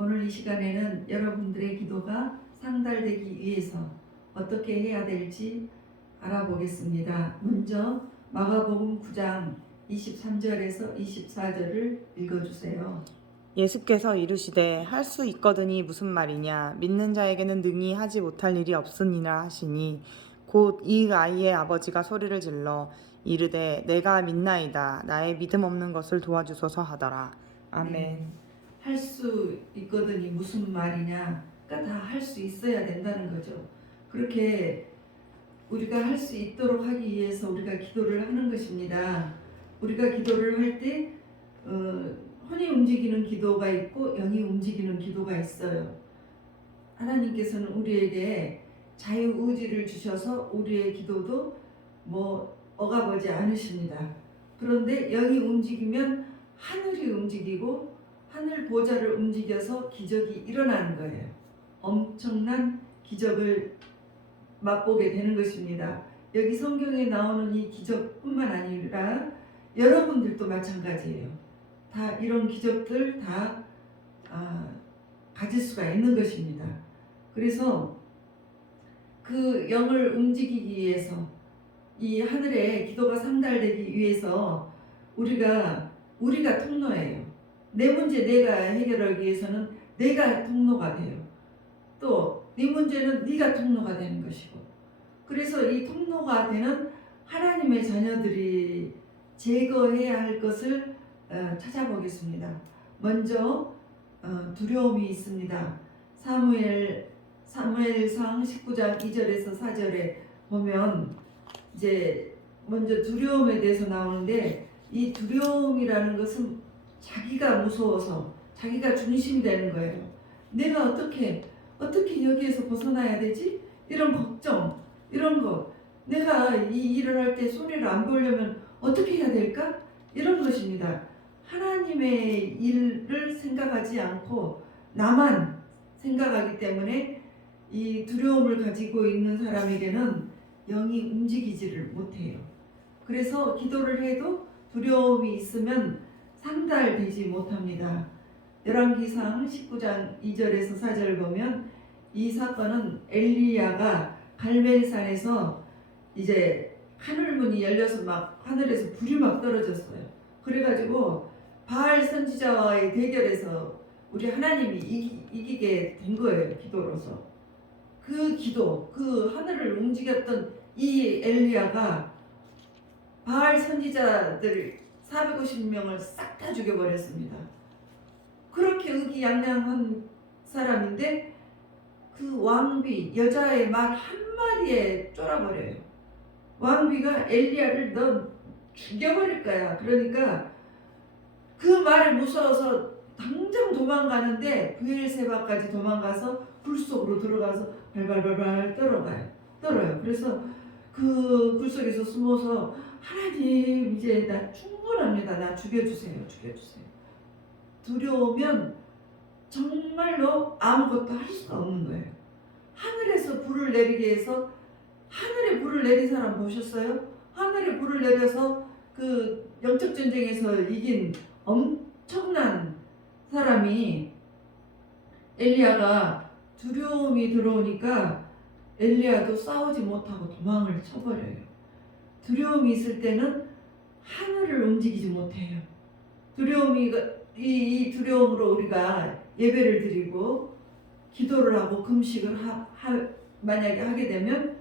오늘 이 시간에는 여러분들의 기도가 상달되기 위해서 어떻게 해야 될지 알아보겠습니다. 먼저 마가복음 9장 23절에서 24절을 읽어주세요. 예수께서 이르시되 할 수 있거든이 무슨 말이냐 믿는 자에게는 능히 하지 못할 일이 없으니라 하시니 곧 이 아이의 아버지가 소리를 질러 이르되 내가 믿나이다 나의 믿음 없는 것을 도와주소서 하더라. 아멘. 할 수 있거든이 무슨 말이냐? 그러니까 다 할 수 있어야 된다는 거죠. 그렇게 우리가 할 수 있도록 하기 위해서 우리가 기도를 하는 것입니다. 우리가 기도를 할 때 혼이 움직이는 기도가 있고 영이 움직이는 기도가 있어요. 하나님께서는 우리에게 자유의지를 주셔서 우리의 기도도 억압하지 않으십니다. 그런데 영이 움직이면 하늘이 움직이고 하늘 보좌를 움직여서 기적이 일어나는 거예요. 엄청난 기적을 맛보게 되는 것입니다. 여기 성경에 나오는 이 기적뿐만 아니라 여러분들도 마찬가지예요. 다 이런 기적들 다 가질 수가 있는 것입니다. 그래서 그 영을 움직이기 위해서 이 하늘에 기도가 상달되기 위해서 우리가 통로예요. 내 문제 내가 해결하기 위해서는 내가 통로가 돼요. 또 네 문제는 네가 통로가 되는 것이고, 그래서 이 통로가 되는 하나님의 자녀들이 제거해야 할 것을 찾아보겠습니다. 먼저 두려움이 있습니다. 사무엘상 19장 2절에서 4절에 보면 이제 먼저 두려움에 대해서 나오는데, 이 두려움이라는 것은 자기가 무서워서 자기가 중심이 되는 거예요. 내가 어떻게 여기에서 벗어나야 되지? 이런 걱정, 이런 거. 내가 이 일을 할 때 손해를 안 보려면 어떻게 해야 될까? 이런 것입니다. 하나님의 일을 생각하지 않고 나만 생각하기 때문에 이 두려움을 가지고 있는 사람에게는 영이 움직이지를 못해요. 그래서 기도를 해도 두려움이 있으면 상달되지 못합니다. 열왕기상 19장 2절에서 4절 보면 이 사건은 엘리야가 갈멜산에서 이제 하늘문이 열려서 막 하늘에서 불이 막 떨어졌어요. 그래가지고 바알 선지자와의 대결에서 우리 하나님이 이기게 된 거예요. 기도로서. 그 기도, 그 하늘을 움직였던 이 엘리야가 바알 선지자들 450명을 싹 다 죽여버렸습니다. 그렇게 의기양양한 사람인데 그 왕비, 여자의 말 한마디에 쫄아버려요. 왕비가 엘리야를 너 죽여버릴 거야. 그러니까 그 말에 무서워서 당장 도망가는데 브엘세바까지 도망가서 굴 속으로 들어가서 발발발발 떨어요. 그래서 그 굴 속에서 숨어서 하나님 이제 나 충분합니다. 나 죽여주세요. 두려우면 정말로 아무것도 할 수가 없는 거예요. 하늘에서 불을 내리게 해서, 하늘에 불을 내린 사람 보셨어요? 하늘에 불을 내려서 그 영적 전쟁에서 이긴 엄청난 사람이 엘리야가 두려움이 들어오니까 엘리야도 싸우지 못하고 도망을 쳐버려요. 두려움이 있을 때는 하늘을 움직이지 못해요. 이 두려움으로 우리가 예배를 드리고 기도를 하고 금식을 만약에 하게 되면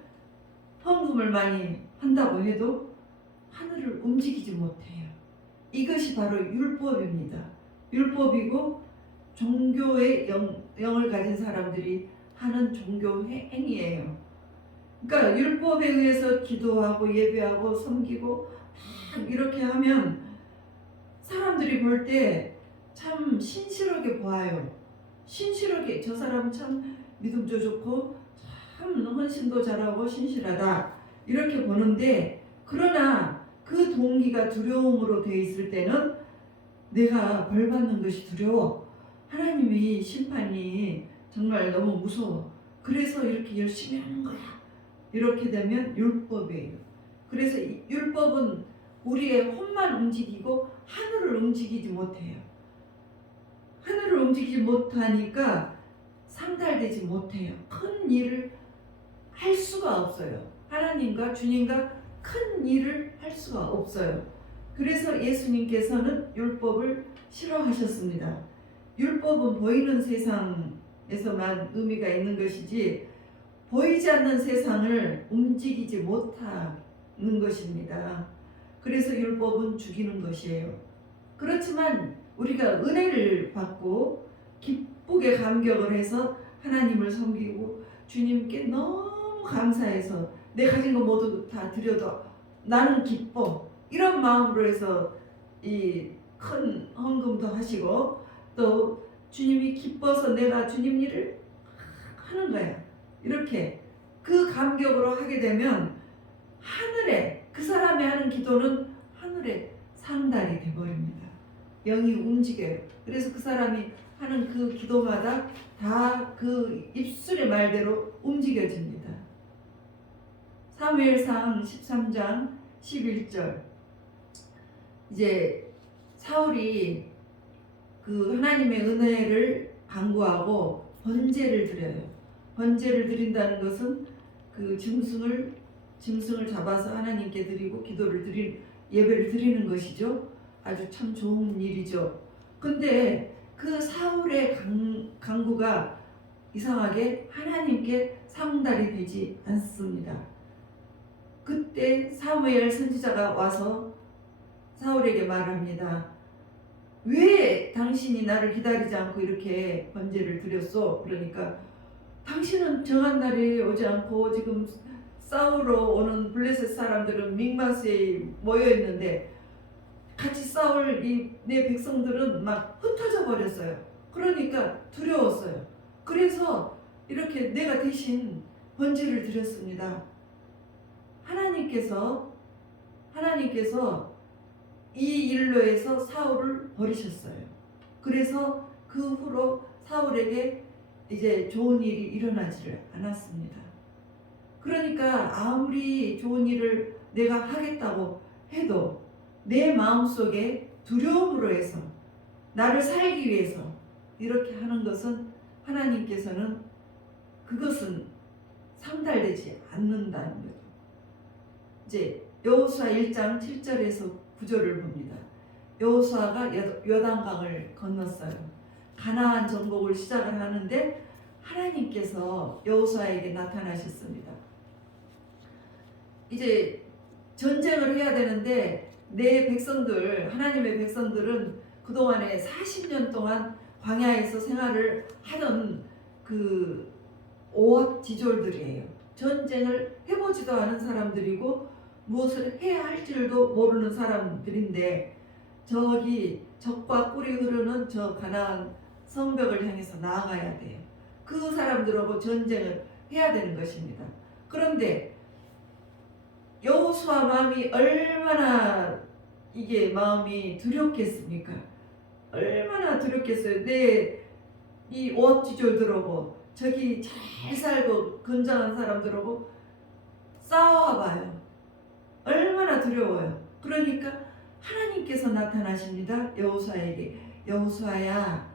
헌금을 많이 한다고 해도 하늘을 움직이지 못해요. 이것이 바로 율법입니다. 율법이고 종교의 영을 가진 사람들이 하는 종교 행위예요. 그러니까 율법에 의해서 기도하고 예배하고 섬기고 막 이렇게 하면 사람들이 볼 때 참 신실하게 보아요. 신실하게 저 사람 참 믿음도 좋고 참 헌신도 잘하고 신실하다 이렇게 보는데, 그러나 그 동기가 두려움으로 돼 있을 때는 내가 벌 받는 것이 두려워. 하나님이 심판이 정말 너무 무서워. 그래서 이렇게 열심히 하는 거야. 이렇게 되면 율법이에요. 그래서 율법은 우리의 혼만 움직이고 하늘을 움직이지 못해요. 하늘을 움직이지 못하니까 상달되지 못해요. 큰 일을 할 수가 없어요. 하나님과 주님과 큰 일을 할 수가 없어요. 그래서 예수님께서는 율법을 싫어하셨습니다. 율법은 보이는 세상에서만 의미가 있는 것이지 보이지 않는 세상을 움직이지 못하는 것입니다. 그래서 율법은 죽이는 것이에요. 그렇지만 우리가 은혜를 받고 기쁘게 감격을 해서 하나님을 섬기고 주님께 너무 감사해서 내 가진 거 모두 다 드려도 나는 기뻐, 이런 마음으로 해서 이 큰 헌금도 하시고 또 주님이 기뻐서 내가 주님 일을 하는 거야. 이렇게 그 감격으로 하게 되면 하늘에 그 사람이 하는 기도는 하늘에 상달이 돼버립니다. 영이 움직여요. 그래서 그 사람이 하는 그 기도마다 다 그 입술의 말대로 움직여집니다. 사무엘상 13장 11절, 이제 사울이 그 하나님의 은혜를 간구하고 번제를 드려요. 번제를 드린다는 것은 그 짐승을 잡아서 하나님께 드리고 예배를 드리는 것이죠. 아주 참 좋은 일이죠. 근데 그 사울의 간구가 이상하게 하나님께 상달이 되지 않습니다. 그때 사무엘 선지자가 와서 사울에게 말합니다. 왜 당신이 나를 기다리지 않고 이렇게 번제를 드렸소? 그러니까 당신은 정한 날이 오지 않고 지금 싸우러 오는 블레셋 사람들은 믹마스에 모여 있는데 같이 싸울 내 백성들은 막 흩어져 버렸어요. 그러니까 두려웠어요. 그래서 이렇게 내가 대신 번제를 드렸습니다. 하나님께서 이 일로 해서 사울을 버리셨어요. 그래서 그 후로 사울에게 이제 좋은 일이 일어나지를 않았습니다. 그러니까 아무리 좋은 일을 내가 하겠다고 해도 내 마음속에 두려움으로 해서 나를 살기 위해서 이렇게 하는 것은 하나님께서는 그것은 상달되지 않는다는 거죠. 이제 여호수아 1장 7절에서 9절을 봅니다. 여호수아가 요단강을 건넜어요. 가나안 정복을 시작을 하는데 하나님께서 여호수아에게 나타나셨습니다. 이제 전쟁을 해야 되는데 내 백성들, 하나님의 백성들은 그동안에 40년 동안 광야에서 생활을 하던 그 오합지졸들이에요. 전쟁을 해보지도 않은 사람들이고 무엇을 해야 할지도 모르는 사람들인데 저기 적과 꿀이 흐르는 저 가나안 성벽을 향해서 나아가야 돼요. 그 사람들하고 전쟁을 해야 되는 것입니다. 그런데 여호수아 마음이 얼마나 이게 마음이 두렵겠습니까? 얼마나 두렵겠어요. 내 이 오합지졸들하고 저기 잘 살고 건장한 사람들하고 싸워봐요. 얼마나 두려워요. 그러니까 하나님께서 나타나십니다. 여호수아에게. 여호수아야,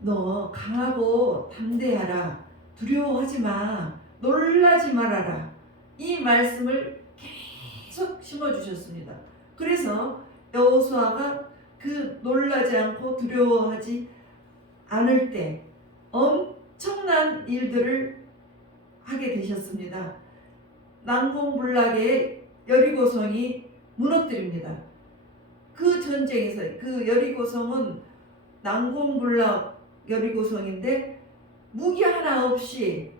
너 강하고 담대하라. 두려워하지 마. 놀라지 말아라. 이 말씀을 계속 심어주셨습니다. 그래서 여호수아가 그 놀라지 않고 두려워하지 않을 때 엄청난 일들을 하게 되셨습니다. 난공불락의 여리고성이 무너뜨립니다. 그 전쟁에서 그 여리고성은 난공불락 여리고성인데 무기 하나 없이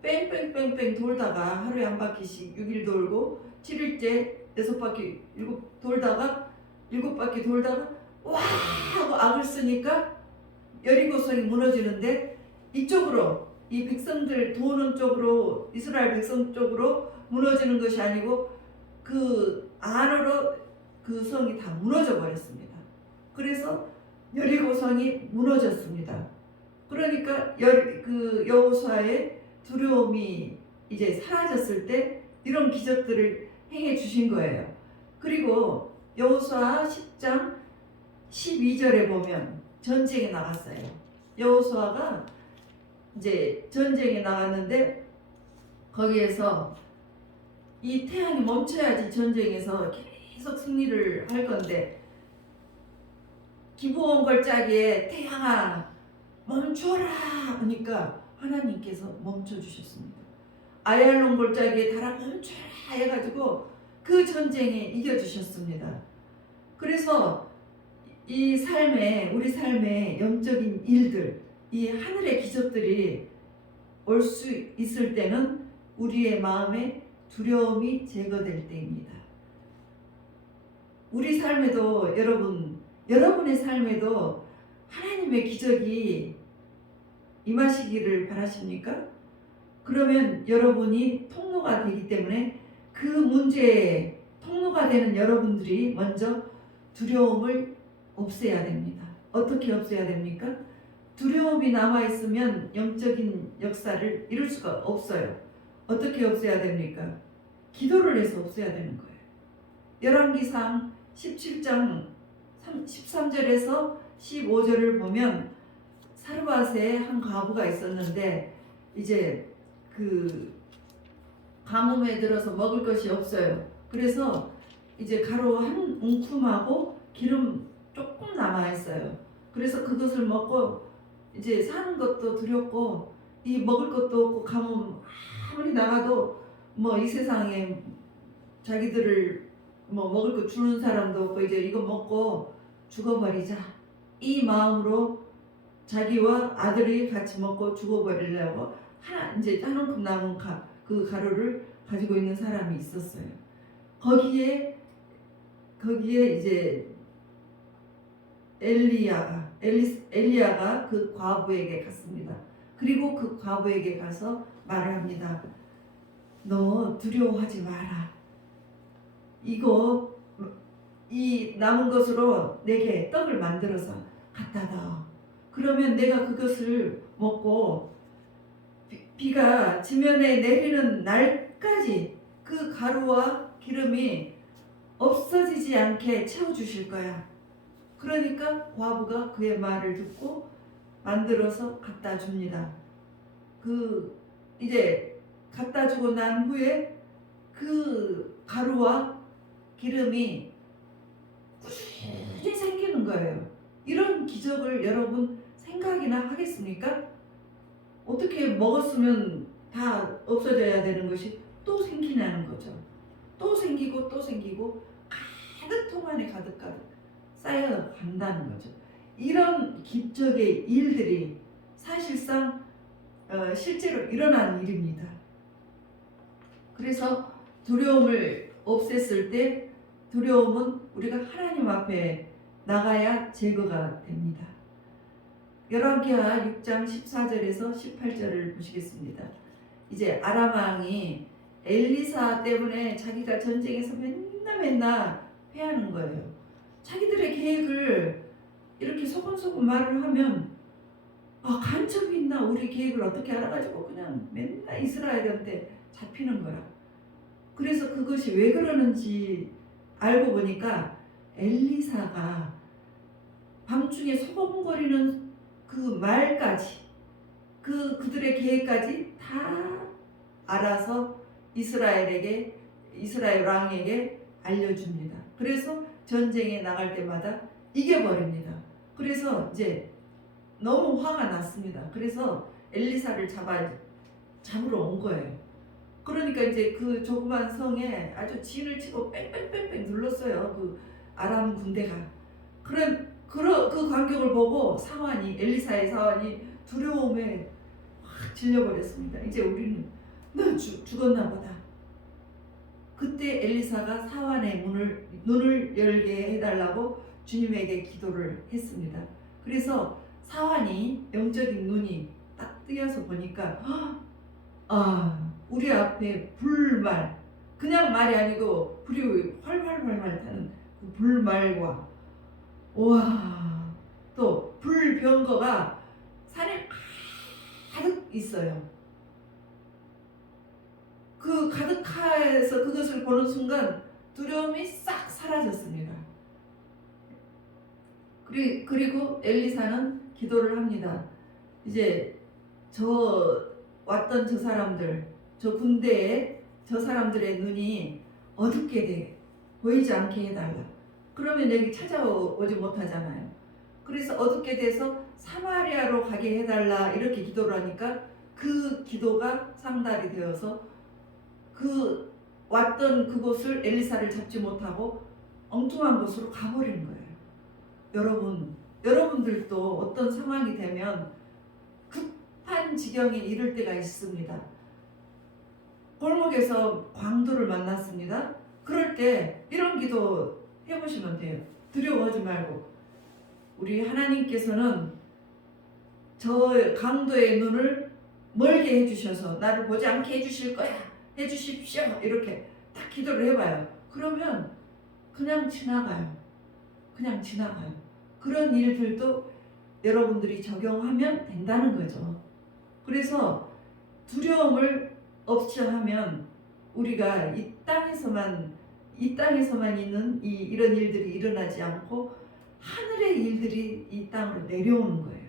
뺑뺑뺑뺑 돌다가 하루에 한 바퀴씩 6일 돌고 7일째 6바퀴 7바퀴 돌다가 와 하고 악을 쓰니까 여리고성이 무너지는데 이쪽으로 이 백성들 도는 쪽으로 이스라엘 백성 쪽으로 무너지는 것이 아니고 그 안으로 그 성이 다 무너져 버렸습니다. 그래서 여리고성이 무너졌습니다. 그러니까 그 여호수아의 두려움이 이제 사라졌을 때 이런 기적들을 행해 주신 거예요. 그리고 여호수아 10장 12절에 보면 전쟁에 나갔어요. 여호수아가 이제 전쟁에 나갔는데 거기에서 이 태양이 멈춰야지 전쟁에서 계속 승리를 할 건데 기브온 걸짜기에 태양아 멈춰라 하니까 하나님께서 멈춰 주셨습니다. 아얄론 골짜기에 달아 멈춰라 해가지고 그 전쟁에 이겨 주셨습니다. 그래서 이 삶에 우리 삶의 영적인 일들, 이 하늘의 기적들이 올 수 있을 때는 우리의 마음에 두려움이 제거될 때입니다. 우리 삶에도 여러분의 삶에도 하나님의 기적이 임하시기를 바라십니까? 그러면 여러분이 통로가 되기 때문에 그 문제의 통로가 되는 여러분들이 먼저 두려움을 없애야 됩니다. 어떻게 없애야 됩니까? 두려움이 남아있으면 영적인 역사를 이룰 수가 없어요. 어떻게 없애야 됩니까? 기도를 해서 없애야 되는 거예요. 열왕기상 17장 13절에서 15절을 보면 사르밧에 한 과부가 있었는데 이제 그 가뭄에 들어서 먹을 것이 없어요. 그래서 이제 가루 한 움큼하고 기름 조금 남아 있어요. 그래서 그것을 먹고 이제 사는 것도 두렵고 이 먹을 것도 없고 가뭄 아무리 나가도 뭐 이 세상에 자기들을 뭐 먹을 거 주는 사람도 없고 이제 이거 먹고 죽어버리자 이 마음으로 자기와 아들이 같이 먹고 죽어버리려고 이제 한 움큼 남은 그 가루를 가지고 있는 사람이 있었어요. 거기에 이제 엘리야가 그 과부에게 갔습니다. 그리고 그 과부에게 가서 말을 합니다. 너 두려워하지 마라. 이 남은 것으로 내게 떡을 만들어서 갖다 놔. 그러면 내가 그것을 먹고 비가 지면에 내리는 날까지 그 가루와 기름이 없어지지 않게 채워주실 거야. 그러니까 과부가 그의 말을 듣고 만들어서 갖다 줍니다. 이제 갖다 주고 난 후에 그 가루와 기름이 꾸준히 생기는 거예요. 이런 기적을 여러분 생각이나 하겠습니까? 어떻게 먹었으면 다 없어져야 되는 것이 또 생기냐는 거죠. 또 생기고 또 생기고 가득 통 안에 가득 쌓여간다는 거죠. 이런 기적의 일들이 사실상 실제로 일어난 일입니다. 그래서 두려움을 없앴을 때 두려움은 우리가 하나님 앞에 나가야 제거가 됩니다. 열왕기하 6장 14절에서 18절을 보시겠습니다. 이제 아람 왕이 엘리사 때문에 자기가 전쟁에서 맨날 패하는 거예요. 자기들의 계획을 이렇게 소곤소곤 말을 하면 간첩이 있나 우리 계획을 어떻게 알아가지고 그냥 맨날 이스라엘한테 잡히는 거라. 그래서 그것이 왜 그러는지 알고 보니까 엘리사가 밤중에 소곤거리는 그 말까지 그들의 계획까지 다 알아서 이스라엘 왕에게 알려줍니다. 그래서 전쟁에 나갈 때마다 이겨버립니다. 그래서 이제 너무 화가 났습니다. 그래서 엘리사를 잡으러 온 거예요. 그러니까 이제 그 조그만 성에 아주 진을 치고 뺑뺑뺑뺑 눌렀어요. 그 아람 군대가. 그 광경을 보고 엘리사의 사환이 두려움에 확 질려버렸습니다. 이제 우리는 너 죽었나 보다. 그때 엘리사가 사환의 눈을 열게 해달라고 주님에게 기도를 했습니다. 그래서 사환이 영적인 눈이 딱 뜨여서 보니까 우리 앞에 불말, 그냥 말이 아니고 불이 활활활활 타는 그 불말과 또 불병거가 산에 가득 있어요. 그 가득해서 그것을 보는 순간 두려움이 싹 사라졌습니다. 그리고 엘리사는 기도를 합니다. 이제 왔던 저 사람들, 저 군대에 저 사람들의 눈이 어둡게 돼 보이지 않게 해달라. 그러면 여기 찾아오지 못하잖아요. 그래서 어둡게 돼서 사마리아로 가게 해달라 이렇게 기도를 하니까 그 기도가 상달이 되어서 그 왔던 그곳을 엘리사를 잡지 못하고 엉뚱한 곳으로 가버린 거예요. 여러분들도 어떤 상황이 되면 급한 지경에 이를 때가 있습니다. 골목에서 광도를 만났습니다. 그럴 때 이런 기도 해보시면 돼요. 두려워하지 말고, 우리 하나님께서는 저 강도의 눈을 멀게 해주셔서 나를 보지 않게 해주실 거야, 해주십시오, 이렇게 딱 기도를 해봐요. 그러면 그냥 지나가요. 그런 일들도 여러분들이 적용하면 된다는 거죠. 그래서 두려움을 없이 하면 우리가 이 땅에서만 있는 이런 일들이 일어나지 않고 하늘의 일들이 이 땅으로 내려오는 거예요.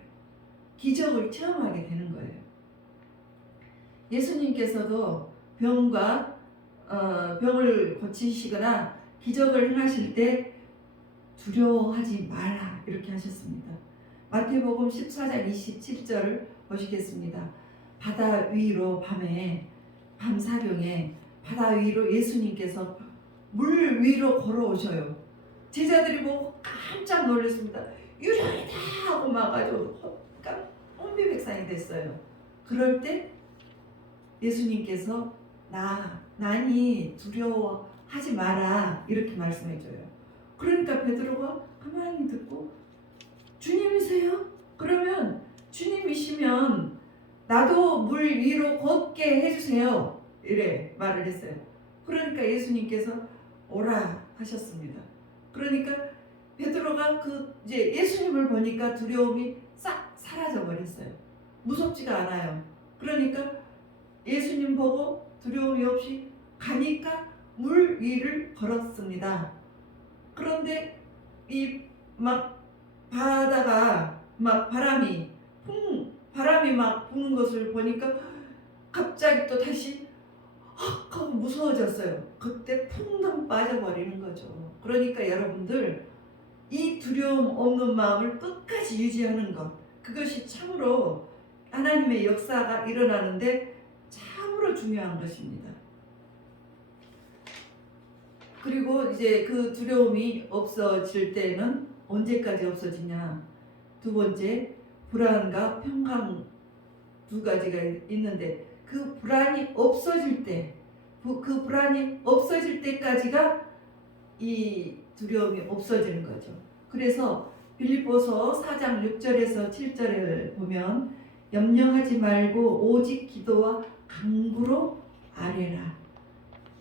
기적을 체험하게 되는 거예요. 예수님께서도 병을 고치시거나 기적을 행하실 때 두려워하지 마라 이렇게 하셨습니다. 마태복음 14장 27절을 보시겠습니다. 바다 위로 밤사경에 바다 위로 예수님께서 물 위로 걸어오셔요. 제자들이 보고 깜짝 놀랐습니다. 유령이다 하고 막 아주 혼비백산이 됐어요. 그럴 때 예수님께서 나니 두려워하지 마라 이렇게 말씀해줘요. 그러니까 베드로가 가만히 듣고 주님이세요? 그러면 주님이시면 나도 물 위로 걷게 해주세요 이래 말을 했어요. 그러니까 예수님께서 오라 하셨습니다. 그러니까 베드로가 이제 예수님을 보니까 두려움이 싹 사라져 버렸어요. 무섭지가 않아요. 그러니까 예수님 보고 두려움이 없이 가니까 물 위를 걸었습니다. 그런데 이 막 바다가 막 바람이 막 부는 것을 보니까 갑자기 또 다시 헉 하고 무서워졌어요. 그때 풍덩 빠져버리는 거죠. 그러니까 여러분들 이 두려움 없는 마음을 끝까지 유지하는 것, 그것이 참으로 하나님의 역사가 일어나는데 참으로 중요한 것입니다. 그리고 이제 그 두려움이 없어질 때는 언제까지 없어지냐? 두 번째, 불안과 평강 두 가지가 있는데 그 불안이 없어질 때까지가 이 두려움이 없어지는 거죠. 그래서 빌립보서 4장 6절에서 7절을 보면 염려하지 말고 오직 기도와 간구로 아뢰라.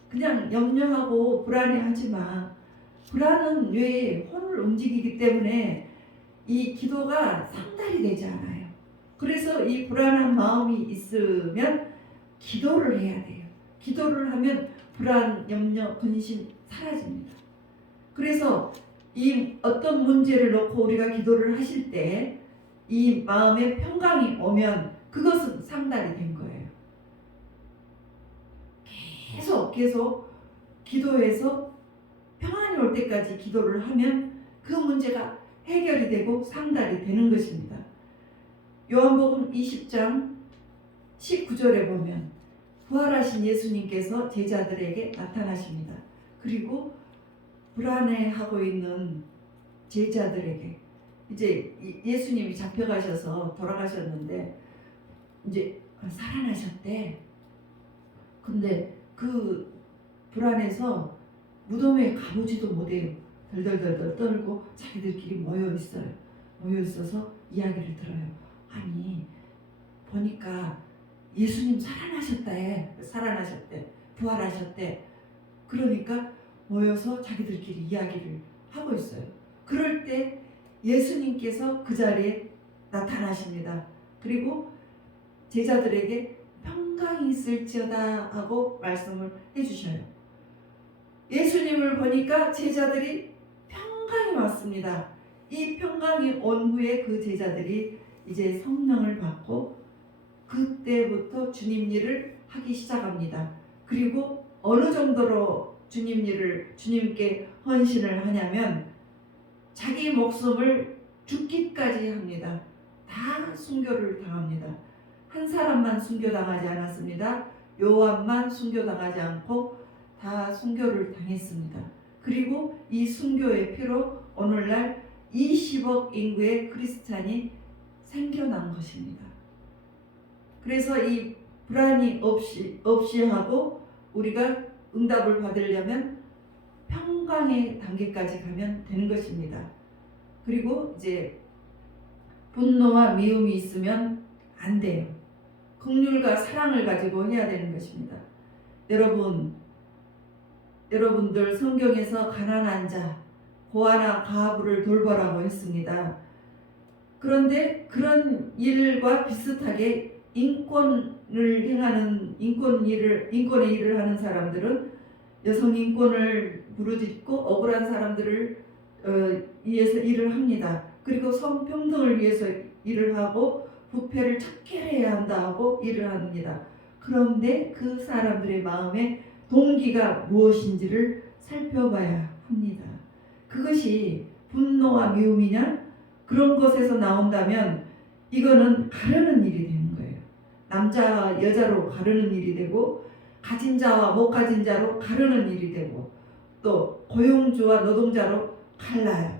그냥 염려하고 불안해하지 마. 불안은 뇌의 혼을 움직이기 때문에 이 기도가 상달이 되지 않아요. 그래서 이 불안한 마음이 있으면 기도를 해야 돼요. 기도를 하면 불안, 염려, 근심 사라집니다. 그래서 이 어떤 문제를 놓고 우리가 기도를 하실 때 이 마음에 평강이 오면 그것은 상달이 된 거예요. 계속 기도해서 평안이 올 때까지 기도를 하면 그 문제가 해결이 되고 상달이 되는 것입니다. 요한복음 20장 19절에 보면 부활하신 예수님께서 제자들에게 나타나십니다. 그리고 불안해하고 있는 제자들에게 이제 예수님이 잡혀가셔서 돌아가셨는데 이제 살아나셨대. 근데 그 불안해서 무덤에 가보지도 못해요. 덜덜덜덜 떨고 자기들끼리 모여 있어서 이야기를 들어요. 아니 보니까 예수님 살아나셨대. 부활하셨대. 그러니까 모여서 자기들끼리 이야기를 하고 있어요. 그럴 때 예수님께서 그 자리에 나타나십니다. 그리고 제자들에게 평강이 있을지어다 하고 말씀을 해주셔요. 예수님을 보니까 제자들이 평강이 왔습니다. 이 평강이 온 후에 그 제자들이 이제 성령을 받고 그때부터 주님 일을 하기 시작합니다. 그리고 어느 정도로 주님 일을 주님께 헌신을 하냐면 자기 목숨을 죽기까지 합니다. 다 순교를 당합니다. 한 사람만 순교당하지 않았습니다. 요한만 순교당하지 않고 다 순교를 당했습니다. 그리고 이 순교의 피로 오늘날 20억 인구의 크리스찬이 생겨난 것입니다. 그래서 이 불안이 없이 하고 우리가 응답을 받으려면 평강의 단계까지 가면 되는 것입니다. 그리고 이제 분노와 미움이 있으면 안 돼요. 긍휼과 사랑을 가지고 해야 되는 것입니다. 여러분들 성경에서 가난한 자, 고아나 가부를 돌보라고 했습니다. 그런데 그런 일과 비슷하게 인권의 일을 하는 사람들은 여성 인권을 부르짖고 억울한 사람들을 위해서 일을 합니다. 그리고 성평등을 위해서 일을 하고 부패를 척결해야 한다 하고 일을 합니다. 그런데 그 사람들의 마음에 동기가 무엇인지를 살펴봐야 합니다. 그것이 분노와 미움이냐? 그런 것에서 나온다면 이거는 가르는 일이 되는 거예요. 남자와 여자로 가르는 일이 되고 가진 자와 못 가진 자로 가르는 일이 되고 또 고용주와 노동자로 갈라요.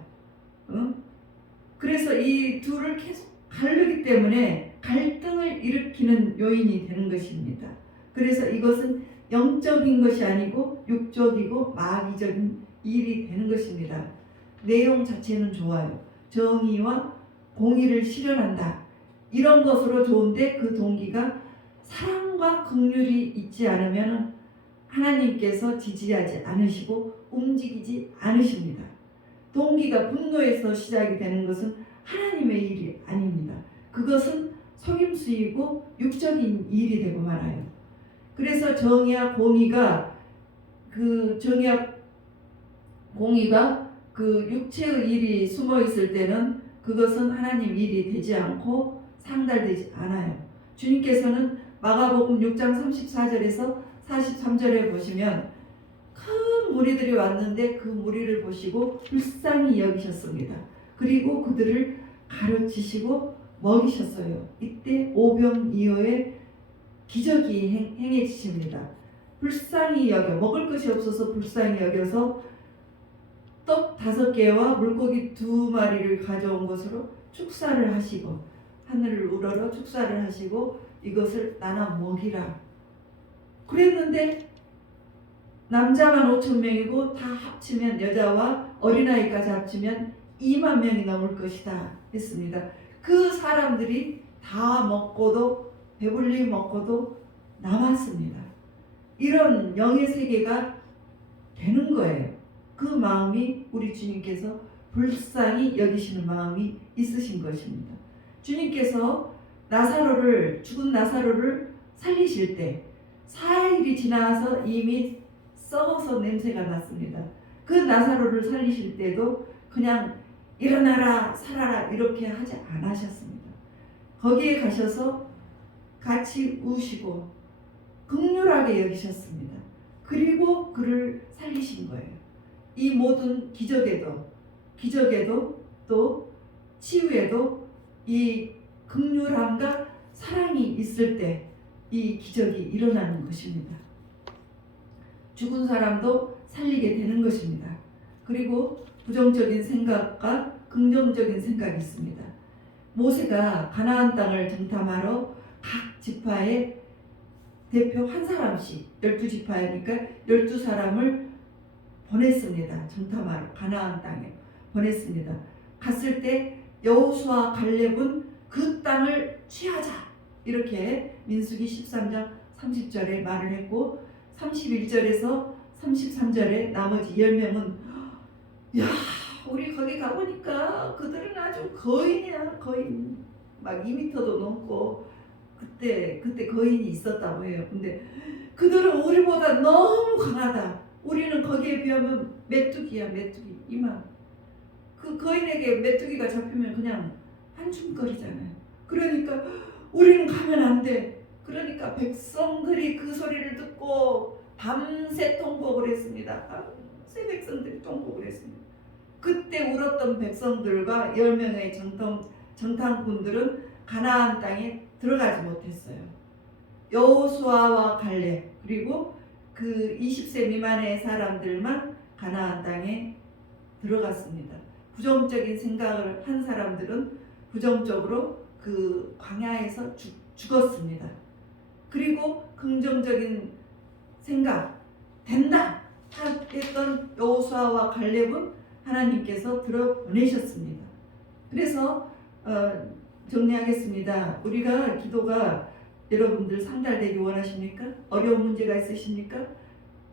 그래서 이 둘을 계속 가르기 때문에 갈등을 일으키는 요인이 되는 것입니다. 그래서 이것은 영적인 것이 아니고 육적이고 마귀적인 일이 되는 것입니다. 내용 자체는 좋아요. 정의와 공의를 실현한다. 이런 것으로 좋은데 그 동기가 사랑과 긍휼이 있지 않으면 하나님께서 지지하지 않으시고 움직이지 않으십니다. 동기가 분노에서 시작이 되는 것은 하나님의 일이 아닙니다. 그것은 속임수이고 육적인 일이 되고 말아요. 그래서 정의와 공의가 그 육체의 일이 숨어 있을 때는 그것은 하나님 일이 되지 않고 상달되지 않아요. 주님께서는 마가복음 6장 34절에서 43절에 보시면 큰 무리들이 왔는데 그 무리를 보시고 불쌍히 여기셨습니다. 그리고 그들을 가르치시고 먹이셨어요. 이때 오병이어의 기적이 행해지십니다. 불쌍히 여겨 먹을 것이 없어서 불쌍히 여겨서 떡 5개와 물고기 2마리를 가져온 것으로 축사를 하시고 하늘을 우러러 축사를 하시고 이것을 나눠 먹이라 그랬는데 남자만 5,000명이고 다 합치면 여자와 어린아이까지 합치면 2만 명이 넘을 것이다 했습니다. 그 사람들이 다 먹고도 배불리 먹고도 남았습니다. 이런 영의 세계가 되는 거예요. 그 마음이 우리 주님께서 불쌍히 여기시는 마음이 있으신 것입니다. 주님께서 죽은 나사로를 살리실 때 4일이 지나서 이미 썩어서 냄새가 났습니다. 그 나사로를 살리실 때도 그냥 일어나라 살아라 이렇게 하지 않으셨습니다. 거기에 가셔서 같이 우시고 긍휼하게 여기셨습니다. 그리고 그를 살리신 거예요. 이 모든 기적에도 또 치유에도 이 긍휼함과 사랑이 있을 때 이 기적이 일어나는 것입니다. 죽은 사람도 살리게 되는 것입니다. 그리고 부정적인 생각과 긍정적인 생각이 있습니다. 모세가 가나안 땅을 정탐하러 각 지파의 대표 한 사람씩 12지파니까 12사람을 보냈습니다. 정탐하러 가나안 땅에 보냈습니다. 갔을 때 여호수아 갈렙은 그 땅을 취하자 이렇게 민수기 13장 30절에 말을 했고 31절에서 33절에 나머지 10명은 야 우리 거기 가보니까 그들은 아주 거인이야 거인 막 2m도 넘고 그때 거인이 있었다고 해요. 근데 그들은 우리보다 너무 강하다. 우리는 거기에 비하면 메뚜기야 메뚜기 이만. 그 그 거인에게 메뚜기가 잡히면 그냥 한줌거리잖아요. 그러니까 우리는 가면 안 돼. 그러니까 백성들이 그 소리를 듣고 밤새 통곡을 했습니다. 밤새 백성들이 통곡을 했습니다. 그때 울었던 백성들과 10명의 정탐꾼들은 가나안 땅에 들어가지 못했어요. 여호수아와 갈렙 그리고 그 20세 미만의 사람들만 가나안 땅에 들어갔습니다. 부정적인 생각을 한 사람들은 부정적으로 그 광야에서 죽었습니다. 그리고 긍정적인 생각 된다 했던 여호수아와 갈렙은 하나님께서 들어보내셨습니다. 그래서 정리하겠습니다. 우리가 기도가 여러분들 상달되기 원하십니까? 어려운 문제가 있으십니까?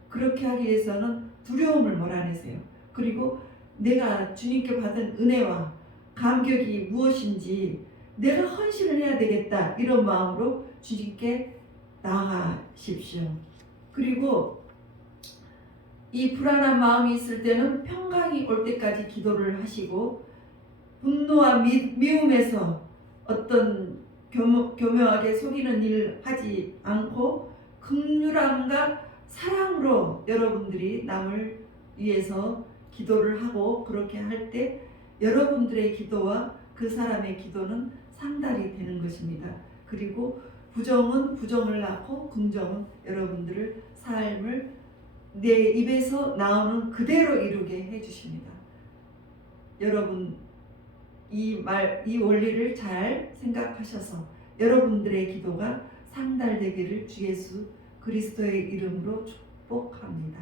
그렇게 하기 위해서는 두려움을 몰아내세요. 그리고 내가 주님께 받은 은혜와 감격이 무엇인지 내가 헌신을 해야 되겠다 이런 마음으로 주님께 나아가십시오. 그리고 이 불안한 마음이 있을 때는 평강이 올 때까지 기도를 하시고 분노와 미움에서 어떤 교묘하게 속이는 일 하지 않고 긍휼함과 사랑으로 여러분들이 남을 위해서 기도를 하고 그렇게 할 때 여러분들의 기도와 그 사람의 기도는 상달이 되는 것입니다. 그리고 부정은 부정을 낳고 긍정은 여러분들을 삶을 내 입에서 나오는 그대로 이루게 해주십니다. 여러분 이 원리를 잘 생각하셔서 여러분들의 기도가 상달되기를 주 예수 그리스도의 이름으로 축복합니다.